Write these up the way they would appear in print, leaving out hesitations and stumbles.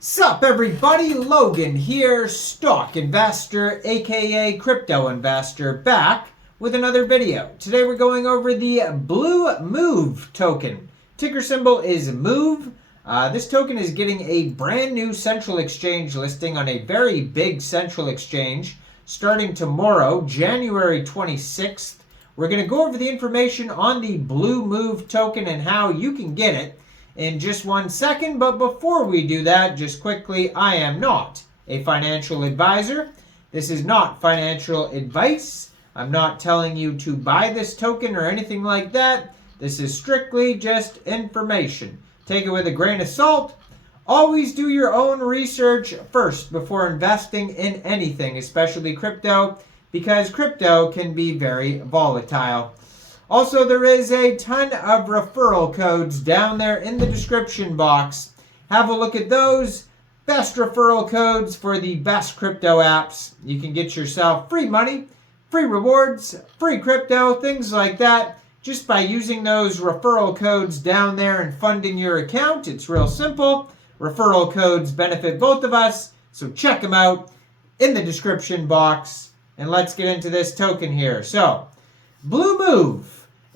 Sup everybody, Logan here, stock investor aka crypto investor, back with another video. Today we're going over the Bluemove token. Ticker symbol is MOVE. This token is getting a brand new central exchange listing on a very big central exchange starting tomorrow, January 26th. We're going to go over the information on the Bluemove token and how you can get it in just 1 second. But before we do that, just quickly, I am not a financial advisor. This is not financial advice. I'm not telling you to buy this token or anything like that. This is strictly just information. Take it with a grain of salt. Always do your own research first before investing in anything, especially crypto, because crypto can be very volatile. Also, there is a ton of referral codes down there in the description box. Have a look at those. Best referral codes for the best crypto apps. You can get yourself free money, free rewards, free crypto, things like that, just by using those referral codes down there and funding your account. It's real simple. Referral codes benefit both of us, so check them out in the description box. And let's get into this token here. So, Bluemove,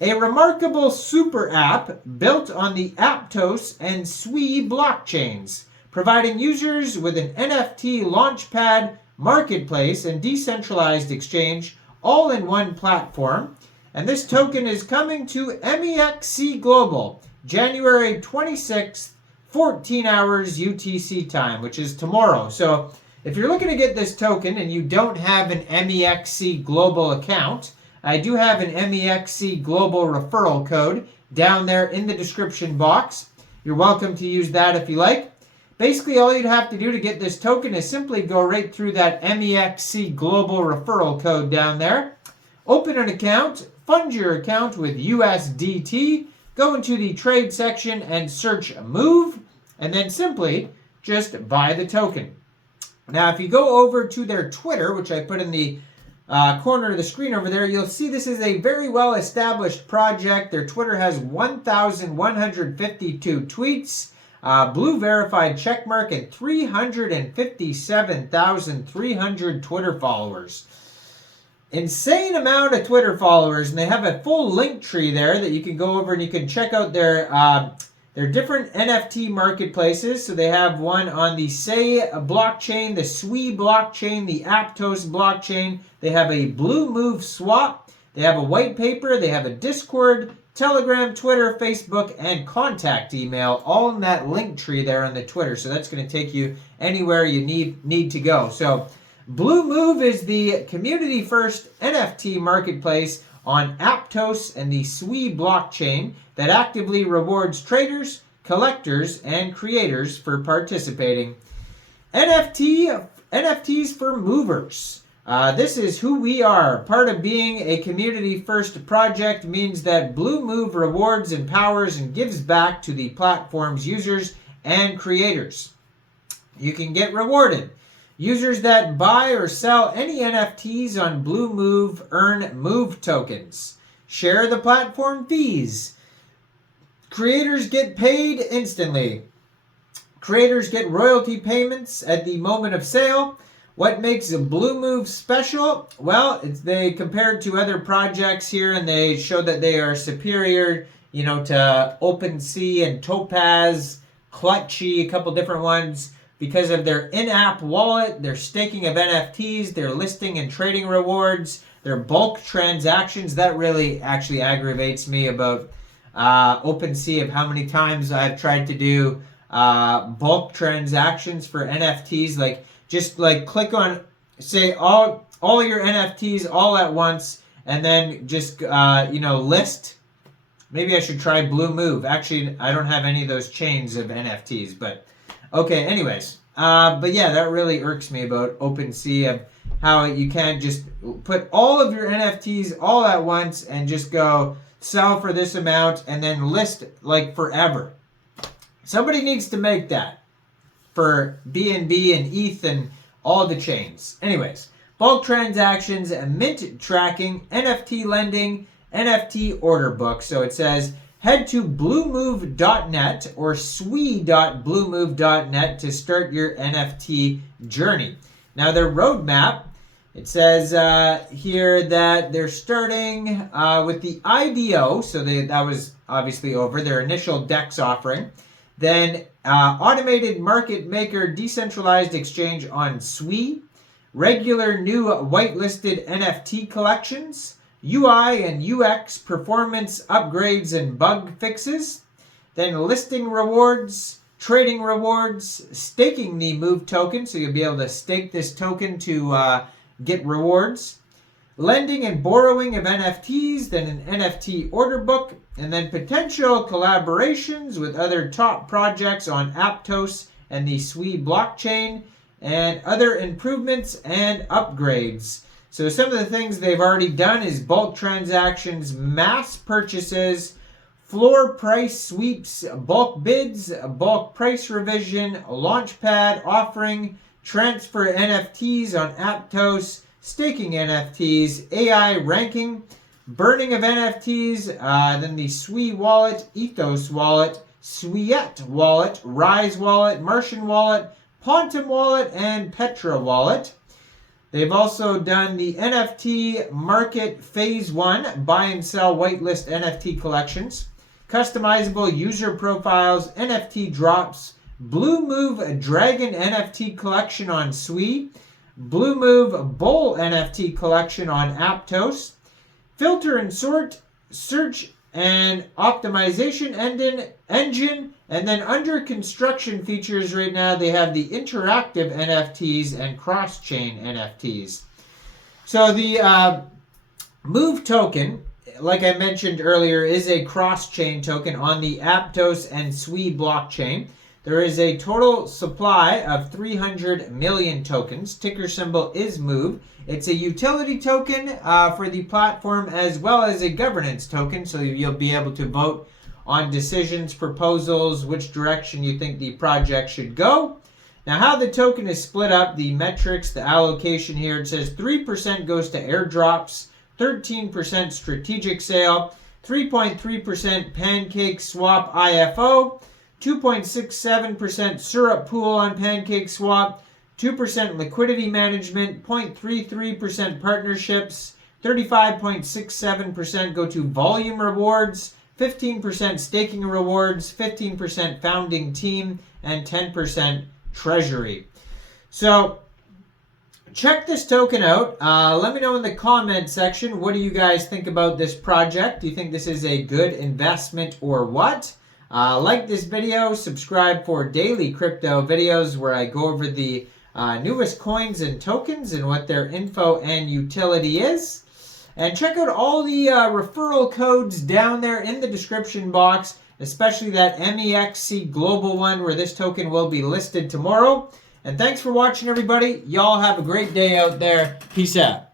a remarkable super app built on the Aptos and SWE blockchains, providing users with an NFT launchpad, marketplace, and decentralized exchange all in one platform. And this token is coming to Mexc Global, January 26th, 14 hours UTC time, which is tomorrow. So if you're looking to get this token and you don't have an Mexc Global account, I do have an Mexc Global referral code down there in the description box. You're welcome to use that if you like. Basically, all you'd have to do to get this token is simply go right through that Mexc Global referral code down there. Open an account, fund your account with USDT, go into the trade section and search MOVE, and then simply just buy the token. Now, if you go over to their Twitter, which I put in the corner of the screen over there, you'll see this is a very well-established project. Their Twitter has 1,152 tweets, blue verified checkmark, and 357,300 Twitter followers. Insane amount of Twitter followers, and they have a full link tree there that you can go over and you can check out their different NFT marketplaces. So they have one on the Say blockchain, the SWE blockchain, the Aptos blockchain. They have a Bluemove swap. They have a white paper. They have a Discord, Telegram, Twitter, Facebook, and contact email, all in that link tree there on the Twitter. So that's going to take you anywhere you need to go. So Bluemove is the community-first NFT marketplace on Aptos and the SWE blockchain that actively rewards traders, collectors, and creators for participating. NFTs for movers. This is who we are. Part of being a community-first project means that Bluemove rewards, empowers, and gives back to the platform's users and creators. You can get rewarded. Users that buy or sell any NFTs on Bluemove earn MOVE tokens. Share the platform fees. Creators get paid instantly. Creators get royalty payments at the moment of sale. What makes Bluemove special? Well, they compared to other projects here, and they show that they are superior, to OpenSea and Topaz, Clutchy, a couple different ones, because of their in-app wallet, their staking of NFTs, their listing and trading rewards, their bulk transactions. That really actually aggravates me about OpenSea, of how many times I've tried to do bulk transactions for NFTs. Just click on, say, all your NFTs all at once, and then just, list. Maybe I should try Bluemove. Actually, I don't have any of those chains of NFTs, but okay, anyways. But yeah, that really irks me about OpenSea, of how you can't just put all of your NFTs all at once and just go sell for this amount and then list forever. Somebody needs to make that for BNB and ETH and all the chains. Anyways, bulk transactions, mint tracking, NFT lending, NFT order book. So it says, head to bluemove.net or swe.bluemove.net to start your NFT journey. Now their roadmap, it says here that they're starting with the IDO, so that was obviously over, their initial DEX offering. Then automated market maker decentralized exchange on SWE, regular new whitelisted NFT collections, UI and UX performance upgrades and bug fixes, then listing rewards, trading rewards, staking the Move token, so you'll be able to stake this token to get rewards, lending and borrowing of NFTs, then an NFT order book, and then potential collaborations with other top projects on Aptos and the SWE blockchain, and other improvements and upgrades. So some of the things they've already done is bulk transactions, mass purchases, floor price sweeps, bulk bids, bulk price revision, launchpad offering, transfer NFTs on Aptos, staking NFTs, AI ranking, burning of NFTs, then the SWE wallet, Ethos wallet, Sweet wallet, Rise wallet, Martian wallet, Pontum wallet, and Petra wallet. They've also done the NFT market phase 1, buy and sell whitelist NFT collections, customizable user profiles, NFT drops, Bluemove Dragon NFT collection on SWE, Bluemove Bull NFT collection on Aptos, filter and sort, search and optimization engine, and then under construction features right now they have the interactive NFTs and cross-chain NFTs. So the Move token, like I mentioned earlier, is a cross-chain token on the Aptos and SWE blockchain. There is a total supply of 300 million tokens. Ticker symbol is MOVE. It's a utility token for the platform as well as a governance token, so you'll be able to vote on decisions, proposals, which direction you think the project should go. Now how the token is split up, the metrics, the allocation here, it says 3% goes to airdrops, 13% strategic sale, 3.3% pancake swap IFO, 2.67% syrup pool on pancake swap, 2% liquidity management, 0.33% partnerships, 35.67% go to volume rewards, 15% staking rewards, 15% founding team, and 10% treasury. So check this token out. Let me know in the comment section, what do you guys think about this project? Do you think this is a good investment or what? Like this video, subscribe for daily crypto videos where I go over the newest coins and tokens and what their info and utility is. And check out all the referral codes down there in the description box, especially that Mexc global one where this token will be listed tomorrow. And thanks for watching, everybody. Y'all have a great day out there. Peace out.